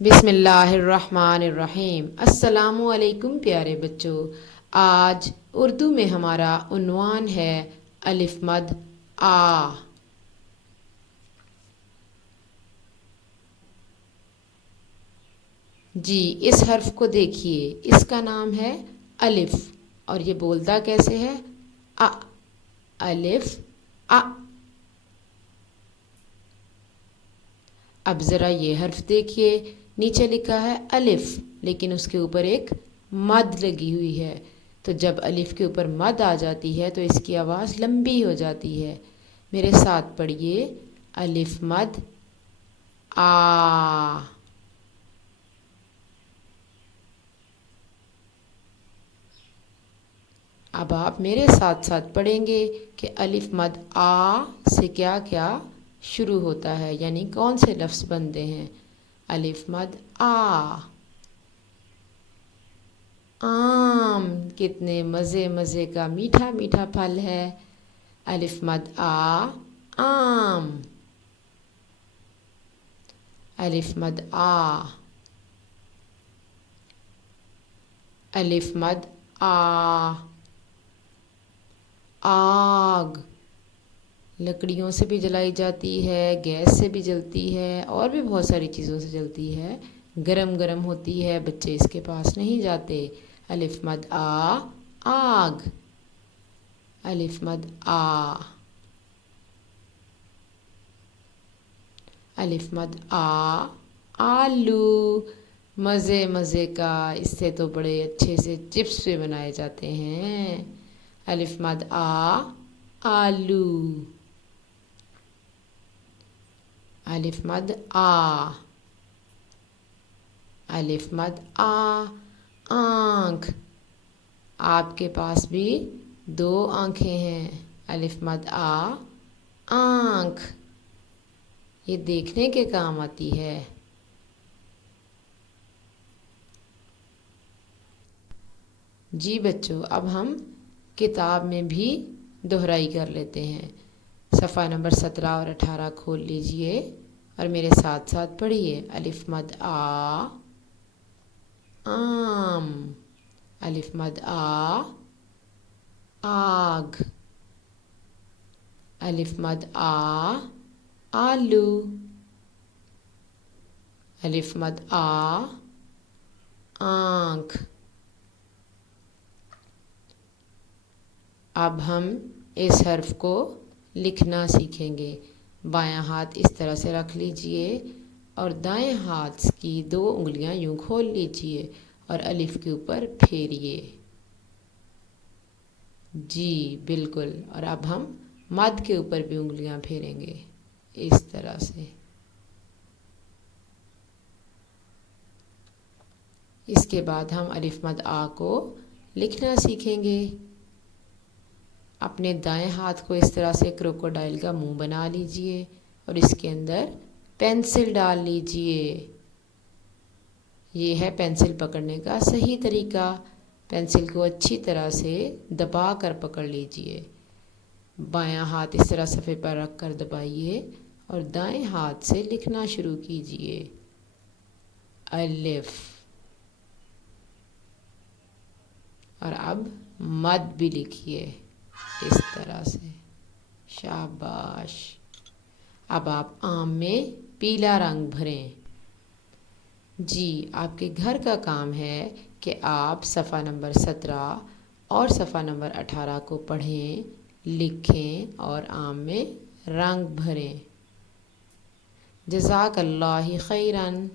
بسم اللہ الرحمن الرحیم۔ السلام علیکم پیارے بچوں، آج اردو میں ہمارا عنوان ہے الف مد آ۔ جی اس حرف کو دیکھیے، اس کا نام ہے الف، اور یہ بولتا کیسے ہے؟ ا، الف ا۔ اب ذرا یہ حرف دیکھیے، نیچے لکھا ہے الف، لیکن اس کے اوپر ایک مد لگی ہوئی ہے، تو جب الف کے اوپر مد آ جاتی ہے تو اس کی آواز لمبی ہو جاتی ہے۔ میرے ساتھ پڑھیے، الف مد آ۔ اب آپ میرے ساتھ ساتھ پڑھیں گے کہ الف مد آ سے کیا کیا شروع ہوتا ہے، یعنی کون سے لفظ بنتے ہیں۔ الف مد آ، آم، کتنے مزے مزے کا میٹھا میٹھا پھل ہے۔ الف مد آ، آم۔ الف مد آ، الف مد آ، آگ، لکڑیوں سے بھی جلائی جاتی ہے، گیس سے بھی جلتی ہے، اور بھی بہت ساری چیزوں سے جلتی ہے، گرم گرم ہوتی ہے، بچے اس کے پاس نہیں جاتے۔ الف مد آ، آگ۔ الف مد آ، الف مد آ، آلو، مزے مزے کا، اس سے تو بڑے اچھے سے چپس بھی بنائے جاتے ہیں۔ الف مد آ، آلو۔ الف مد آ، الف مد آ، آنکھ، آپ کے پاس بھی دو آنکھیں ہیں۔ الف مد آ، آنکھ، یہ دیکھنے کے کام آتی ہے۔ جی بچوں، اب ہم کتاب میں بھی دہرائی کر لیتے ہیں۔ صفحہ نمبر 17 اور 18 کھول لیجئے اور میرے ساتھ ساتھ پڑھیے۔ الف مد آ، آم۔ الف مد آ، آگ۔ الف مد آ، آلو۔ الف مد آ، آنکھ۔ اب ہم اس حرف کو لکھنا سیکھیں گے۔ بایاں ہاتھ اس طرح سے رکھ لیجئے اور دائیں ہاتھ کی 2 انگلیاں یوں کھول لیجئے اور الف کے اوپر پھیریے۔ جی بالکل، اور اب ہم مد کے اوپر بھی انگلیاں پھیریں گے، اس طرح سے۔ اس کے بعد ہم الف مد آ کو لکھنا سیکھیں گے۔ اپنے دائیں ہاتھ کو اس طرح سے کروکوڈائل کا منہ بنا لیجئے اور اس کے اندر پینسل ڈال لیجئے۔ یہ ہے پینسل پکڑنے کا صحیح طریقہ۔ پینسل کو اچھی طرح سے دبا کر پکڑ لیجئے۔ بایاں ہاتھ اس طرح صفحے پر رکھ کر دبائیے اور دائیں ہاتھ سے لکھنا شروع کیجئے۔ الف، اور اب مد بھی لکھیے اس طرح سے۔ شاباش۔ اب آپ آم میں پیلا رنگ بھریں۔ جی آپ کے گھر کا کام ہے کہ آپ صفحہ نمبر 17 اور صفحہ نمبر 18 کو پڑھیں، لکھیں اور آم میں رنگ بھریں۔ جزاک اللہ خیراً۔